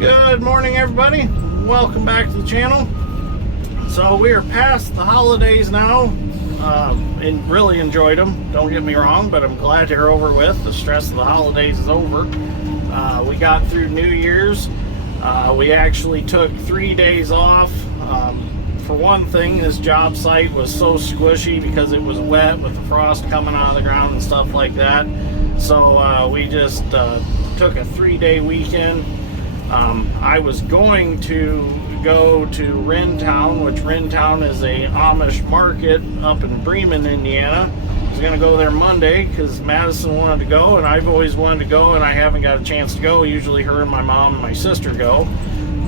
Good morning, everybody. Welcome back to the channel. So we are past the holidays now, and really enjoyed them. Don't get me wrong, but I'm glad they're over with. The stress of the holidays is over. We got through New Year's. We actually took 3 days off. For one thing, this job site was so squishy because it was wet with the frost coming out of the ground and stuff like that. So we just took a 3-day weekend. I was going to go to Wrentown, which Wrentown is a Amish market up in Bremen, Indiana. I was going to go there Monday because Madison wanted to go, and I've always wanted to go, and I haven't got a chance to go. Usually her and my mom and my sister go.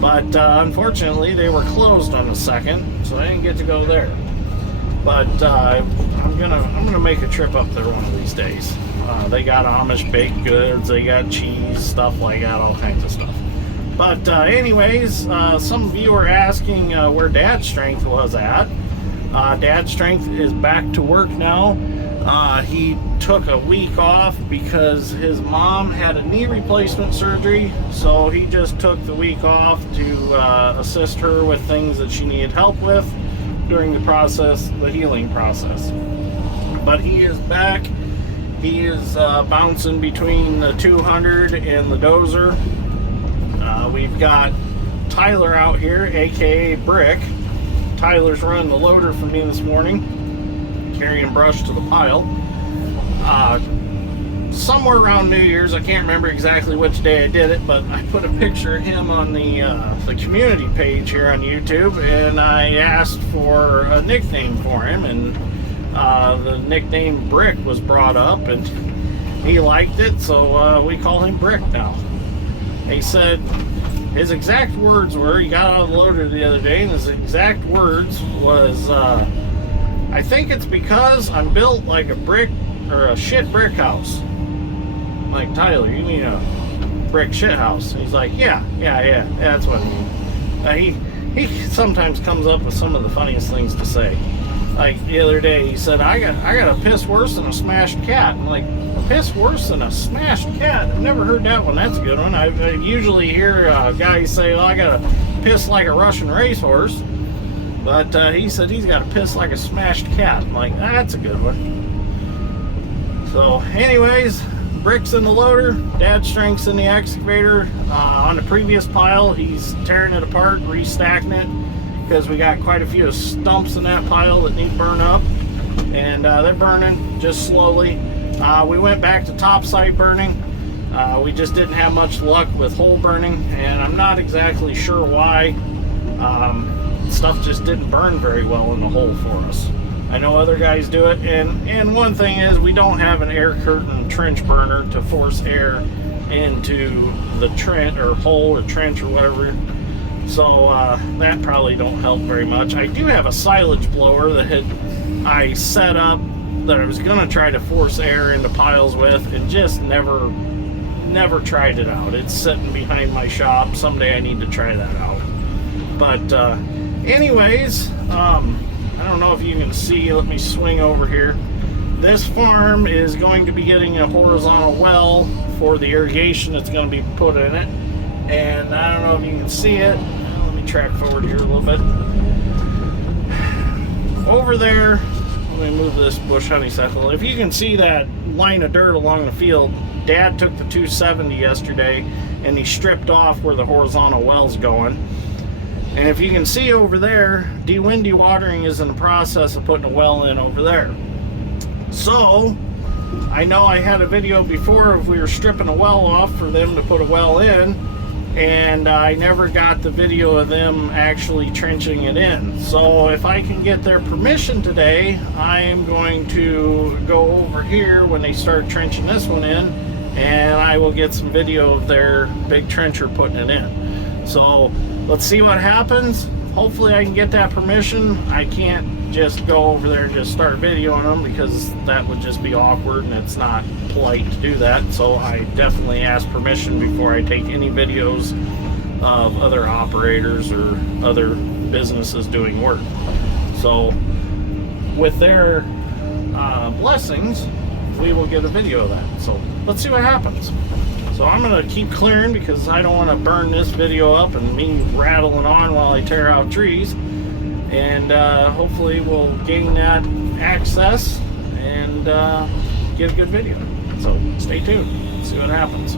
But unfortunately, they were closed on the 2nd, so I didn't get to go there. But I'm gonna make a trip up there one of these days. They got Amish baked goods, they got cheese, stuff like that, all kinds of stuff. But anyways, some of you are asking where Dad's Strength was at. Dad's Strength is back to work now. He took a week off because his mom had a knee replacement surgery, so he just took the week off to assist her with things that she needed help with during the process, the healing process. But he is back. He is bouncing between the 200 and the dozer. We've got Tyler out here, aka Brick. Tyler's running the loader for me this morning, carrying brush to the pile. Somewhere around New Year's, I can't remember exactly which day I did it, but I put a picture of him on the community page here on YouTube, and I asked for a nickname for him, and the nickname Brick was brought up, and he liked it, so we call him Brick now. He said his exact words were, he got out of the loader the other day, and his exact words was, I think it's because I'm built like a brick, or a shit brick house. I'm like, Tyler, you mean a brick shit house? And he's like, yeah, that's what I mean. He sometimes comes up with some of the funniest things to say. Like the other day, he said, I got a piss worse than a smashed cat. I'm like, a piss worse than a smashed cat? I've never heard that one. That's a good one. I usually hear guys say, well, I got a piss like a Russian racehorse. But he said he's got a piss like a smashed cat. I'm like, that's a good one. So anyways, Brick's in the loader, Dad's Strength's in the excavator. On the previous pile, he's tearing it apart, restacking it, because we got quite a few stumps in that pile that need burn up, and they're burning just slowly. We went back to topside burning. We just didn't have much luck with hole burning, and I'm not exactly sure why. Stuff just didn't burn very well in the hole for us. I know other guys do it, and one thing is we don't have an air curtain trench burner to force air into the trench or hole or trench or whatever. So that probably don't help very much. I do have a silage blower that I set up that I was gonna try to force air into piles with, and just never tried it out. It's sitting behind my shop. Someday I need to try that out. But anyways, I don't know if you can see. Let me swing over here. This farm is going to be getting a horizontal well for the irrigation that's going to be put in it. And I don't know if you can see it. Let me track forward here a little bit. Over there, let me move this bush honeysuckle. If you can see that line of dirt along the field, Dad took the 270 yesterday and he stripped off where the horizontal well's going. And if you can see over there, wind dewatering is in the process of putting a well in over there. So, I know I had a video before of we were stripping a well off for them to put a well in, and I never got the video of them actually trenching it in. So if I can get their permission today, I am going to go over here when they start trenching this one in, and I will get some video of their big trencher putting it in. So let's see what happens. Hopefully I can get that permission. I can't just go over there and just start videoing them because that would just be awkward and it's not polite to do that. So I definitely ask permission before I take any videos of other operators or other businesses doing work. So with their blessings, we will get a video of that. So let's see what happens. So So I'm going to keep clearing because I don't want to burn this video up and me rattling on while I tear out trees. And hopefully we'll gain that access and get a good video. So stay tuned, see what happens.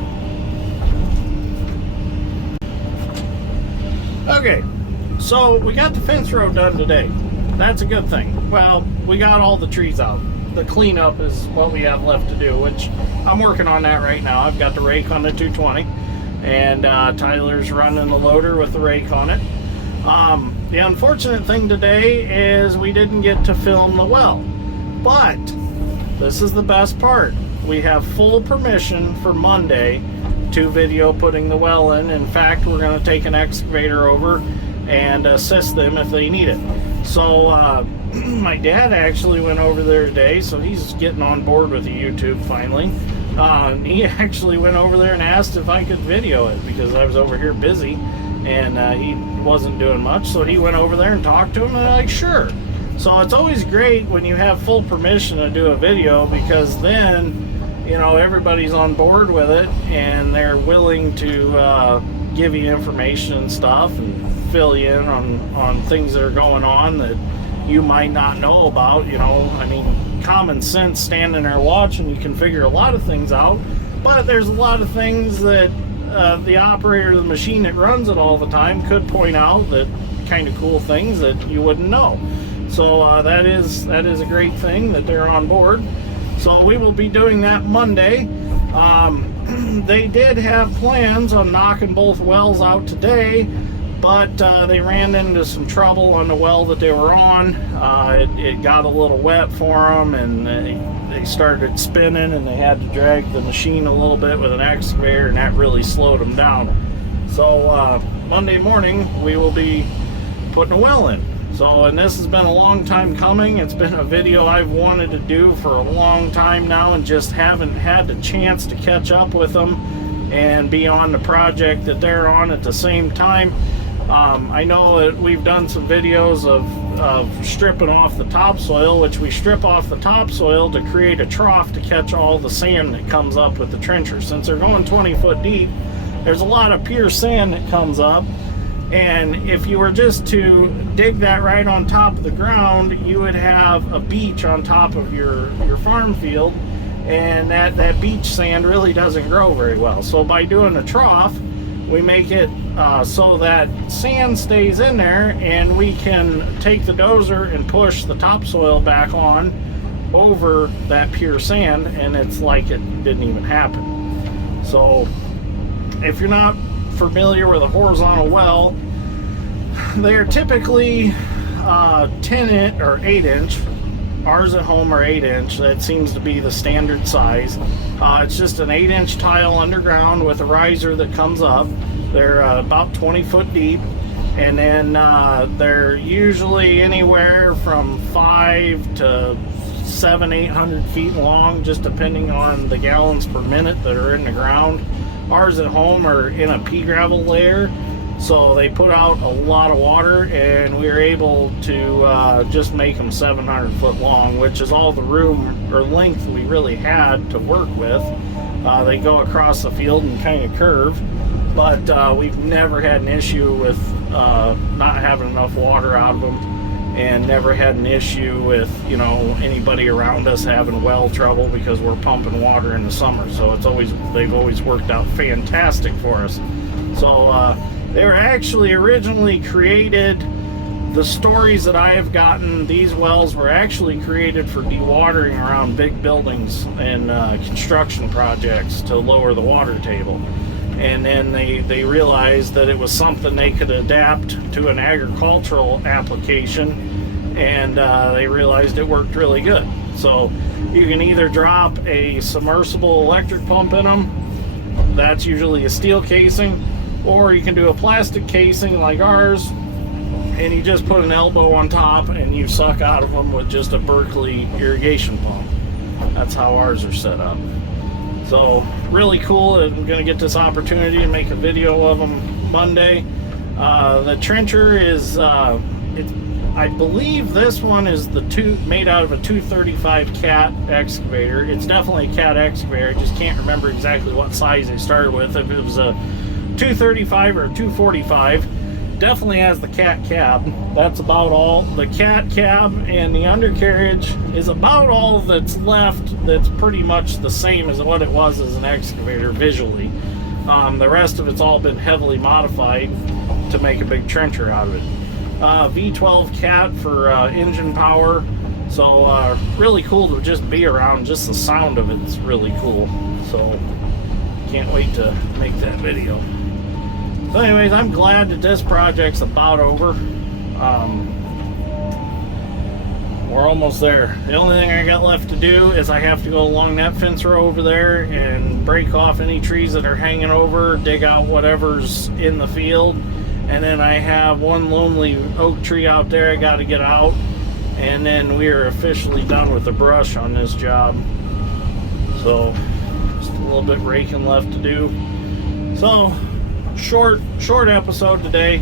Okay, so we got the fence row done today. That's a good thing. Well, we got all the trees out. The cleanup is what we have left to do, which I'm working on that right now. I've got the rake on the 220, and Tyler's running the loader with the rake on it. The unfortunate thing today is we didn't get to film the well, but this is the best part. We have full permission for Monday to video putting the well in. In fact, we're going to take an excavator over and assist them if they need it. So my dad actually went over there today, so he's getting on board with the YouTube finally. He actually went over there and asked if I could video it because I was over here busy and he wasn't doing much. So he went over there and talked to him, and I'm like, sure. So it's always great when you have full permission to do a video, because then, you know, everybody's on board with it and they're willing to give you information and stuff and fill you in on things that are going on that you might not know about. You know, I mean, common sense, standing there watching, you can figure a lot of things out, but there's a lot of things that the operator of the machine that runs it all the time could point out, that kind of cool things that you wouldn't know. So that is a great thing that they're on board. So we will be doing that Monday. They did have plans on knocking both wells out today, but they ran into some trouble on the well that they were on. It got a little wet for them, and they started spinning, and they had to drag the machine a little bit with an excavator, and that really slowed them down. So Monday morning we will be putting a well in. So, and this has been a long time coming. It's been a video I've wanted to do for a long time now, and just haven't had the chance to catch up with them and be on the project that they're on at the same time. I know that we've done some videos of stripping off the topsoil, which we strip off the topsoil to create a trough to catch all the sand that comes up with the trencher. Since they're going 20 foot deep, there's a lot of pure sand that comes up. And if you were just to dig that right on top of the ground, you would have a beach on top of your farm field, and that beach sand really doesn't grow very well. So by doing a trough, we make it so that sand stays in there, and we can take the dozer and push the topsoil back on over that pure sand, and it's like it didn't even happen. So if you're not familiar with a horizontal well, they are typically 10 or 8 inch. Ours at home are 8 inch. That seems to be the standard size. It's just an 8 inch tile underground with a riser that comes up. They're about 20 foot deep, and then they're usually anywhere from 5 to 700-800 feet long, just depending on the gallons per minute that are in the ground. Ours at home are in a pea gravel layer, so they put out a lot of water, and we were able to just make them 700 foot long, which is all the room or length we really had to work with. They go across the field and kind of curve, but we've never had an issue with not having enough water out of them, and never had an issue with, you know, anybody around us having well trouble because we're pumping water in the summer. So they've always worked out fantastic for us. So they were actually originally created, the stories that I have gotten, these wells were actually created for dewatering around big buildings and construction projects to lower the water table. And then they realized that it was something they could adapt to an agricultural application, and they realized it worked really good. So you can either drop a submersible electric pump in them, that's usually a steel casing, or you can do a plastic casing like ours, and you just put an elbow on top and you suck out of them with just a Berkeley irrigation pump. That's how ours are set up. So really cool. I'm going to get this opportunity to make a video of them Monday. The trencher is I believe this one is made out of a 235 Cat excavator. It's definitely a Cat excavator. I just can't remember exactly what size they started with. If it was a 235 or a 245. Definitely has the Cat cab. That's about all. The Cat cab and the undercarriage is about all that's left that's pretty much the same as what it was as an excavator visually. The rest of it's all been heavily modified to make a big trencher out of it. V12 Cat for engine power. So really cool to just be around. Just the sound of it's really cool. So can't wait to make that video. So anyways, I'm glad that this project's about over. We're almost there. The only thing I got left to do is I have to go along that fence row over there and break off any trees that are hanging over, dig out whatever's in the field, and then I have one lonely oak tree out there I got to get out, and then we are officially done with the brush on this job. So just a little bit raking left to do. So short episode today,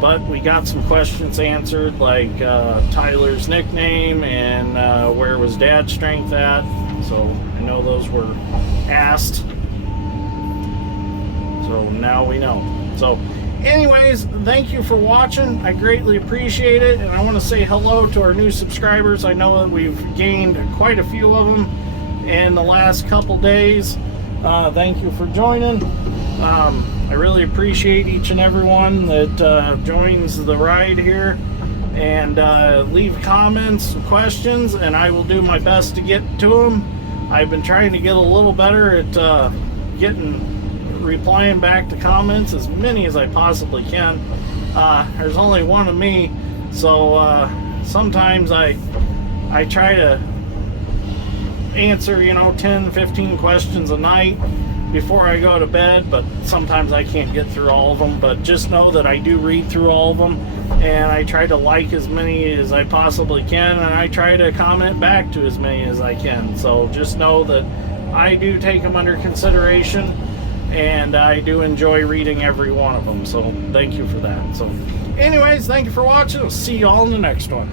but we got some questions answered, like Tyler's nickname and where was Dad's strength at. So I know those were asked, so now we know. So anyways, thank you for watching. I greatly appreciate it, and I want to say hello to our new subscribers. I know that we've gained quite a few of them in the last couple days. Thank you for joining. I really appreciate each and every one that joins the ride here, and leave comments, questions, and I will do my best to get to them. I've been trying to get a little better at replying back to comments, as many as I possibly can. There's only one of me, so sometimes I try to answer 10-15 questions a night before I go to bed, but sometimes I can't get through all of them. But just know that I do read through all of them, and I try to like as many as I possibly can, and I try to comment back to as many as I can. So just know that I do take them under consideration, and I do enjoy reading every one of them. So thank you for that. So anyways, thank you for watching. I'll see you all in the next one.